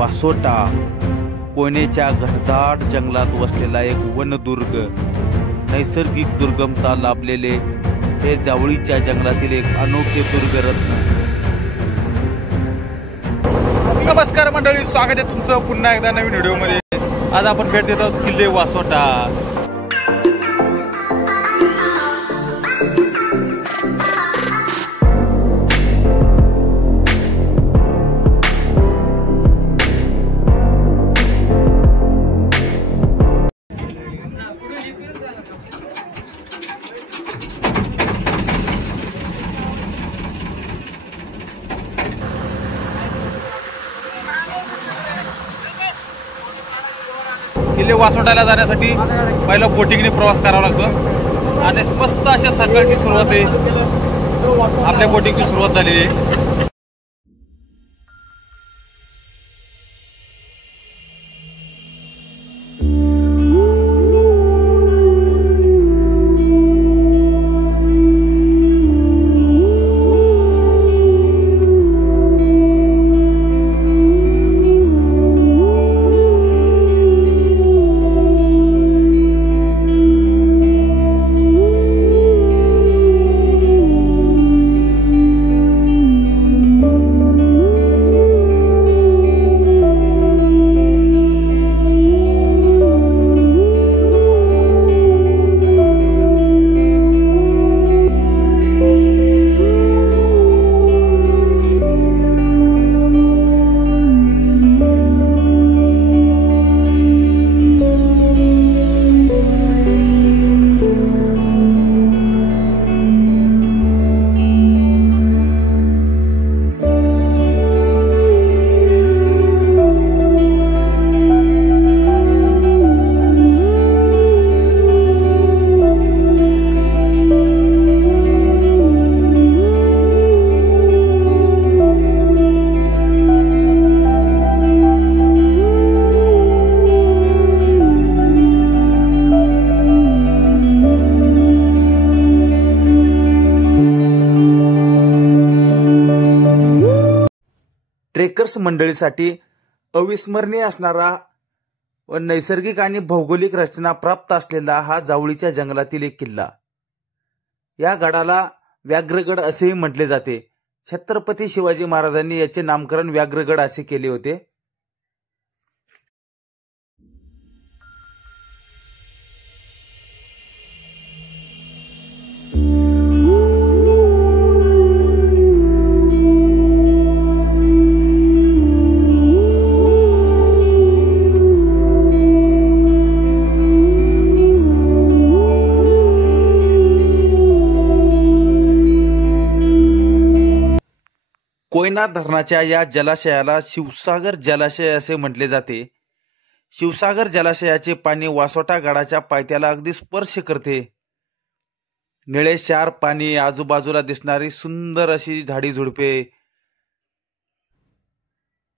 वासोटा कोयनेच्या घनदाट जंगलात वसलेला एक वनदुर्ग, नैसर्गिक दुर्गमता लाभलेले हे जावळीच्या जंगलातील एक अनोखे दुर्गरत्न। नमस्कार मंडळी, स्वागत आहे तुमचं पुन्हा एकदा नवीन व्हिडिओमध्ये। आज आपण भेट देत आहोत किल्ले वासोटा। किल्ले वासोटाला जाण्यासाठी पहिला बोटिंगने प्रवास करावा लागतो आणि मस्त अशा सकाळची सुरुवात आहे। आपल्या बोटिंगची सुरुवात झालेली आहे। ट्रेकर्स मंडळीसाठी अविस्मरणीय असणारा व नैसर्गिक आणि भौगोलिक रचना प्राप्त असलेला हा जावळीच्या जंगलातील एक किल्ला। या गडाला व्याघ्रगड असेही म्हटले जाते। छत्रपती शिवाजी महाराजांनी याचे नामकरण व्याघ्रगड असे केले होते। कोयना धरणाच्या या जलाशयाला शिवसागर जलाशय असे म्हटले जाते। शिवसागर जलाशयाचे पाणी वासोटा गडाच्या पायथ्याला अगदी स्पर्श करते। निळेशार पाणी, आजूबाजूला दिसणारी सुंदर अशी झाडी झुडपे,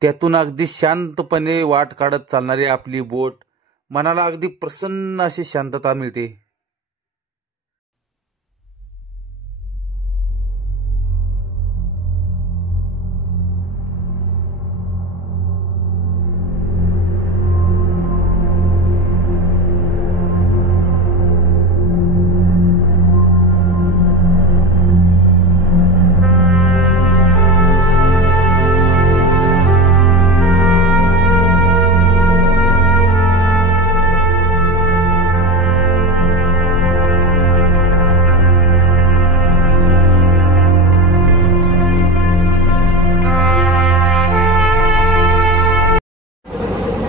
त्यातून अगदी शांतपणे वाट काढत चालणारी आपली बोट, मनाला अगदी प्रसन्न अशी शांतता मिळते।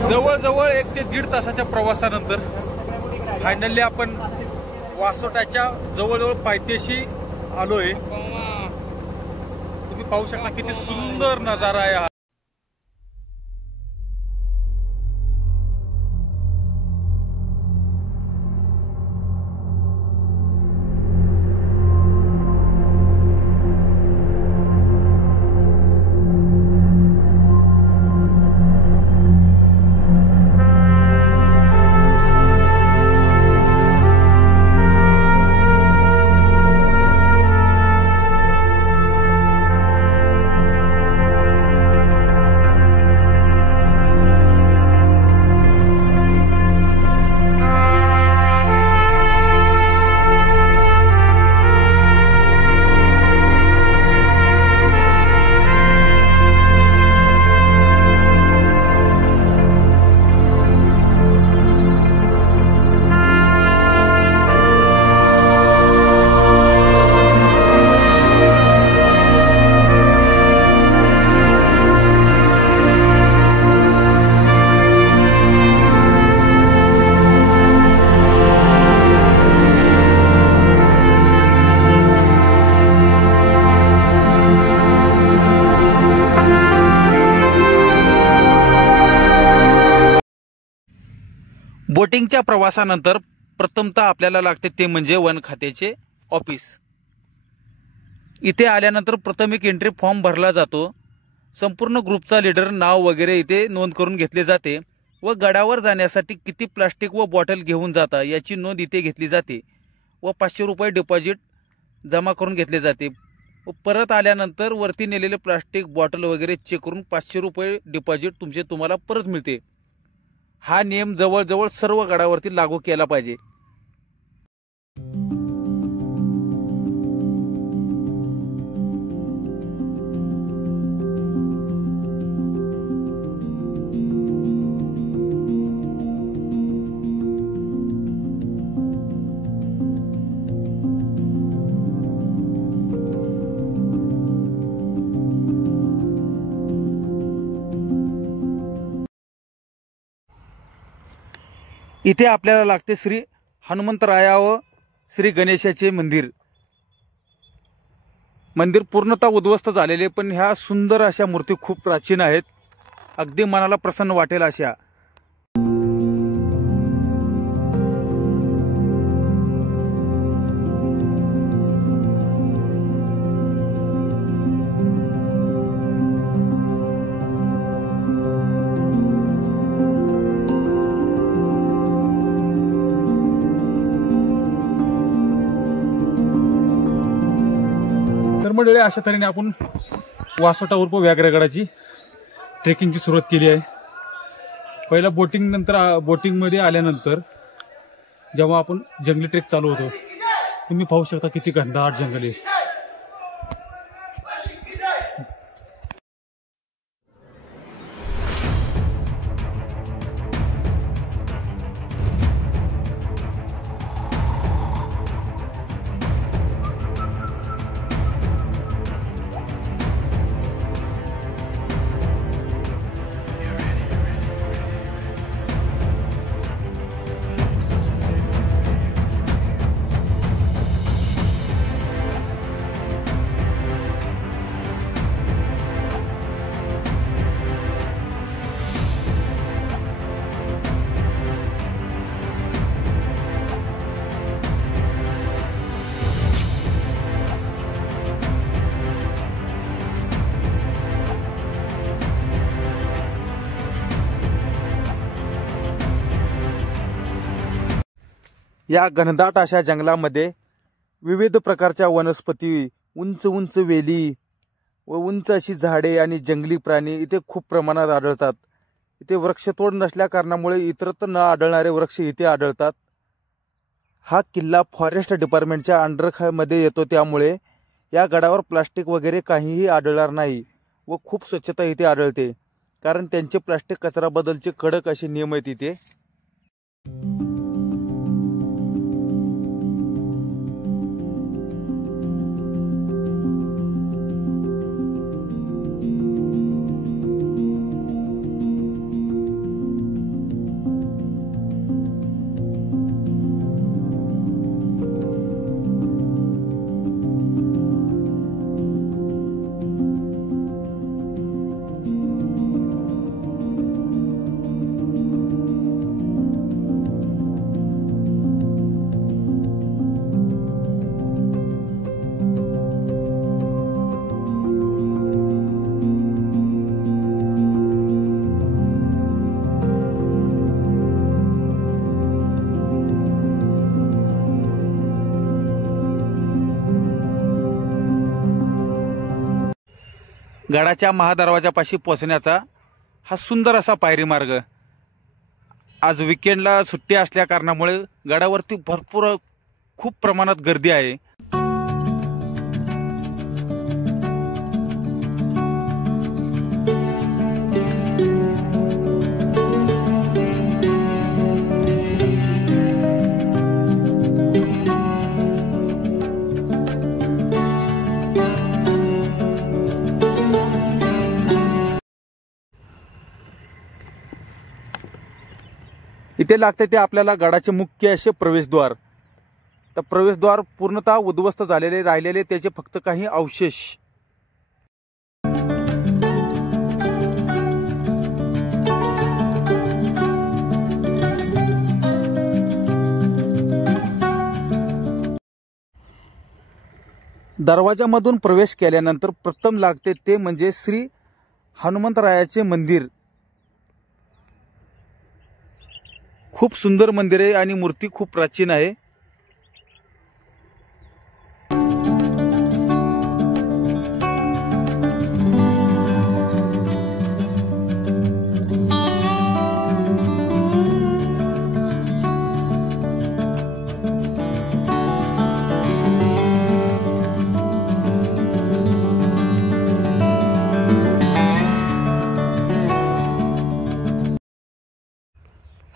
जवळजवळ 1 ते 1.5 तासाच्या प्रवासानंतर फायनली आपण वासोटाच्या जवळजवळ पायथ्याशी आलोय। तुम्ही पाहू शकता किती सुंदर नजारा आहे हा। बोटिंगच्या प्रवासानंतर प्रथमतः आपल्याला लागते ते म्हणजे वन खात्याचे ऑफिस। इथे आल्यानंतर प्रथम एक एंट्री फॉर्म भरला जातो। संपूर्ण ग्रुपचा लीडर नाव वगैरे इथे नोंद करून घेतले जाते व गडावर जाण्यासाठी किती प्लास्टिक व बॉटल घेऊन जाता याची नोंद इथे घेतली जाते व 500 रुपये डिपॉझिट जमा करून घेतले जाते व परत आल्यानंतर वरती नेलेले प्लास्टिक बॉटल वगैरे चेक करून 500 रुपये डिपॉझिट तुम्हाला परत मिळते। हा नियम जवळजवळ सर्व गडावरती लागू केला पाहिजे। इथे आपल्याला लागते श्री हनुमंतराया व श्री गणेशाचे मंदिर। मंदिर पूर्णतः उद्ध्वस्त झालेले, पण ह्या सुंदर अशा मूर्ती खूप प्राचीन आहेत, अगदी मनाला प्रसन्न वाटेल अशा। मंडळी, अशा तऱ्हेने आपण वासोटा उर्फ व्याघ्रगडाची ट्रेकिंगची सुरुवात केली आहे। पहिला बोटिंगमध्ये आल्यानंतर जेव्हा आपण जंगली ट्रेक चालू होतो, तुम्ही पाहू शकता किती घनदाट जंगल आहे। या घनदाट अशा जंगलामध्ये विविध प्रकारच्या वनस्पती, उंच उंच वेली व उंच अशी झाडे आणि जंगली प्राणी इथे खूप प्रमाणात आढळतात। इथे वृक्षतोड नसल्या कारणामुळे इतरत्र न आढळणारे वृक्ष इथे आढळतात। हा किल्ला फॉरेस्ट डिपार्टमेंटच्या अंडरमध्ये येतो, त्यामुळे या गडावर प्लास्टिक वगैरे काहीही आढळणार नाही व खूप स्वच्छता इथे आढळते, कारण त्यांचे प्लास्टिक कचरा बदलचे कडक असे नियम आहेत इथे। गडाच्या महादरवाजापाशी पोहोचण्याचा हा सुंदर असा पायरी मार्ग। आज विकेंडला सुट्टी असल्या कारणामुळे गडावरती भरपूर खूप प्रमाणात गर्दी आहे। इथे लागते ते आपल्याला गडाचे मुख्य असे प्रवेशद्वार। तर प्रवेशद्वार पूर्णतः उद्ध्वस्त झालेले राहिलेले त्याचे फक्त काही अवशेष। दरवाजामधून प्रवेश केल्यानंतर प्रथम लागते ते म्हणजे श्री हनुमंतरायाचे मंदिर। खूप सुंदर मंदिर आहे आणि मूर्ती खूप प्राचीन आहे।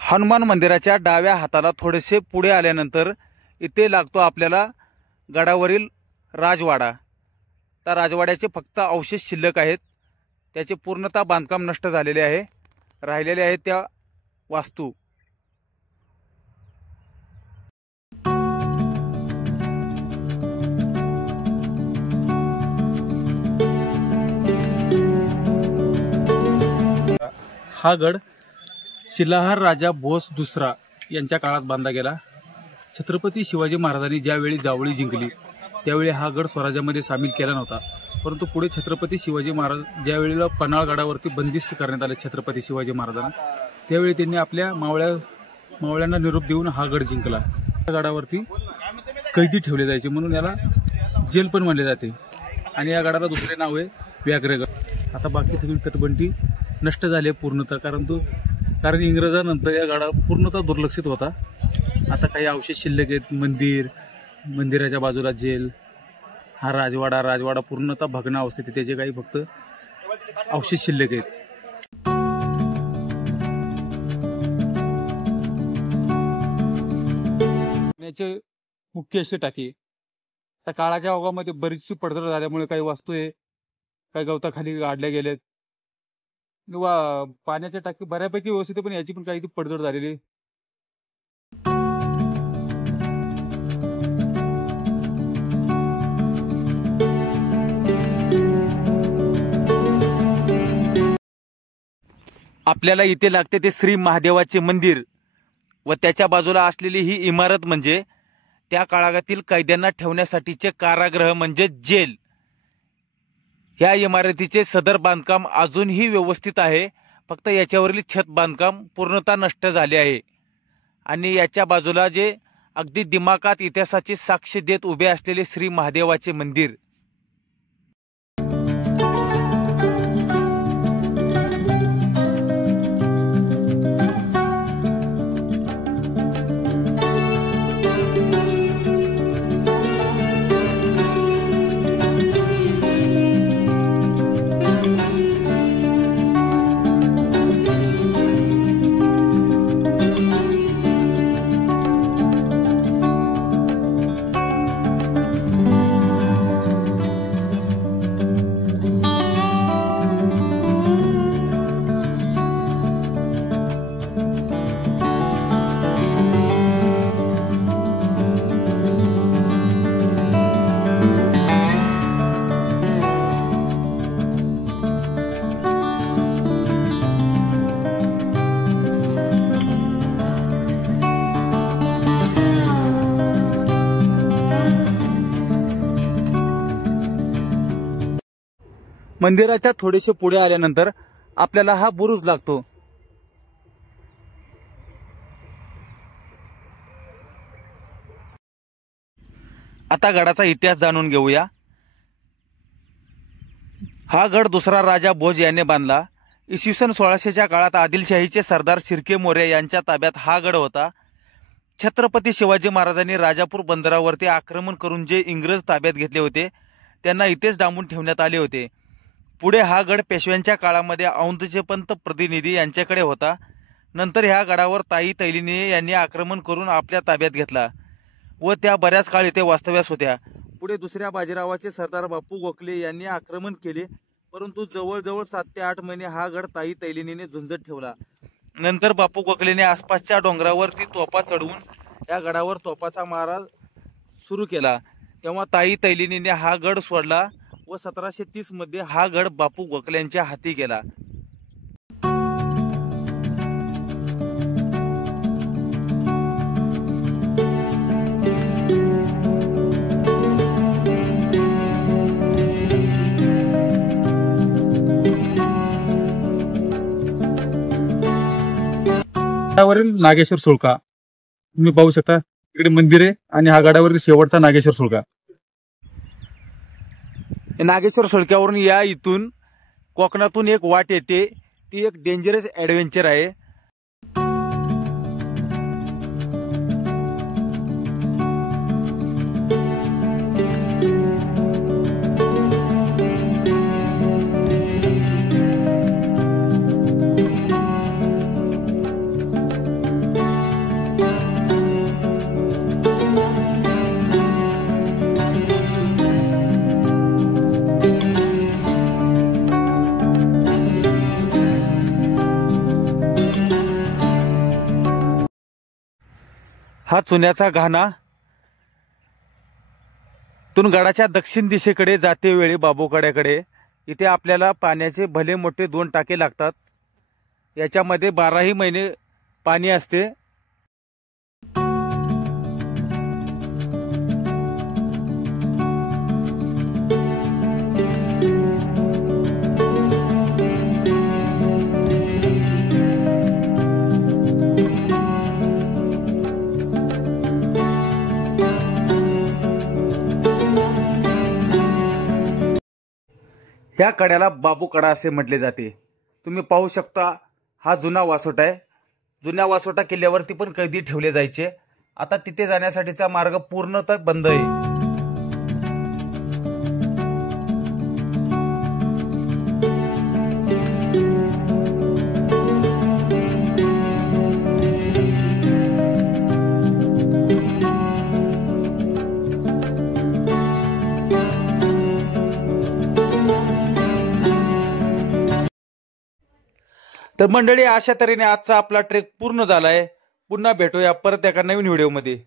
हनुमान मंदिराच्या डाव्या हाताला थोडेसे पुढे आल्यानंतर इथे लागतो आपल्याला गडावरील राजवाडा। त्या राजवाड्याचे फक्त अवशेष शिल्लक आहेत, त्याचे पूर्णतः बांधकाम नष्ट झालेले आहे, राहिलेले आहेत त्या वास्तू। हा गड शिलाहार राजा भोस दुसरा यांच्या काळात बांधला गेला। छत्रपती शिवाजी महाराजांनी ज्यावेळी जावळी जिंकली त्यावेळी हा गड स्वराज्यामध्ये सामील केला नव्हता, परंतु पुढे छत्रपती शिवाजी महाराज ज्यावेळेला पन्हाळगडावरती बंदिस्त करण्यात आले छत्रपती शिवाजी महाराजांना, त्यावेळी त्यांनी आपल्या मावळ्यांना निरोप देऊन हा गड जिंकला। या गडावरती कैदी ठेवले जायचे म्हणून याला जेल पण मानले जाते आणि या गडाला दुसरे नाव आहे व्याघ्रगड। आता बाकी सगळी तटबंदी नष्ट झाली आहे पूर्णतः, कारण इंग्रजांनंतर या गडा पूर्णतः दुर्लक्षित होता। आता काही अवशेष शिल्लक आहेत, मंदिराच्या बाजूला जेल, हा राजवाडा पूर्णतः भग्न अवस्थेत, त्याचे काही फक्त अवशेष शिल्लक आहेत। याचे मुख्य असे टाकी त्या काळाच्या ओघामध्ये बरीचशी पडझड झाल्यामुळे काही वास्तू आहे काही गवताखाली गाडल्या गेलेत। पाण्याच्या टाकी बऱ्यापैकी व्यवस्थित, पण याची पण काही पडझड झालेली। आपल्याला इथे लागते ते श्री महादेवाचे मंदिर व त्याच्या बाजूला असलेली ही इमारत म्हणजे त्या काळातील कैद्यांना ठेवण्यासाठीचे कारागृह म्हणजे जेल। ह्या इमारतीचे सदर बांधकाम अजूनही व्यवस्थित आहे, फक्त याच्यावरील छत बांधकाम पूर्णतः नष्ट झाले आहे। आणि याच्या बाजूला जे अगदी दिमाकात इतिहासाची साक्ष देत उभे असलेले श्री महादेवाचे मंदिर। मंदिराच्या थोडेसे पुढे आल्यानंतर आपल्याला हा बुरुज लागतो। आता गडाचा इतिहास जाणून घेऊया। हा गड दुसरा राजा भोज याने बांधला। इसवी सन 1600च्या काळात आदिलशाहीचे सरदार शिर्के मोरे यांच्या ताब्यात हा गड होता। छत्रपती शिवाजी महाराजांनी राजापूर बंदरावरती आक्रमण करून जे इंग्रज ताब्यात घेतले होते त्यांना इथेच डांबून ठेवण्यात आले होते। पुढे हा गड पेशव्यांच्या काळामध्ये औंधचे पंत प्रतिनिधी यांच्याकडे होता। नंतर ह्या गडावर ताई तैलिनी यांनी आक्रमण करून आपल्या ताब्यात घेतला व त्या बऱ्याच काळ इथे वास्तव्यास होत्या। पुढे दुसऱ्या बाजीरावाचे सरदार बापू गोखले यांनी आक्रमण केले, परंतु जवळजवळ 7 ते 8 महिने हा गड ताई तैलिनीने झुंजत ठेवला। नंतर बापू गोखलेने आसपासच्या डोंगरावरती तोफा चढवून या गडावर तोफाचा मारा सुरू केला। तेव्हा ताई तैलिनीने हा गड सोडला व 1730 मध्ये हा गड बापू गोखल्यांच्या हाती गेला। गडावरील नागेश्वर सुळका तुम्ही पाहू शकता. इकडे मंदिर आहे आणि हा गडावरील शेवटचा नागेश्वर सुळका. नागेश्वर सुळक्यावरून या इथून कोकणातून एक वाट येते, ती एक डेंजरस ॲडव्हेंचर आहे. हा चुन्याचा घाणा तून गडाच्या दक्षिण दिशेकडे जाते वेळी बाबूकड्याकडे इथे आपल्याला पाण्याचे भले मोठे 2 टाके लागतात. याच्यामध्ये 12ही महिने पाणी असते. ह्या कड्याला बाबूकडा असे म्हटले जाते. तुम्ही पाहू शकता हा जुना वासोटा आहे. जुन्या वासोटा किल्ल्यावरती पण कैदी ठेवले जायचे. आता तिथे जाण्यासाठीचा मार्ग पूर्णतः बंद आहे. तर मंडळी, अशा तऱ्हेने आजचा आपला ट्रेक पूर्ण झालाय. पुन्हा भेटूया परत एका नवीन व्हिडिओमध्ये.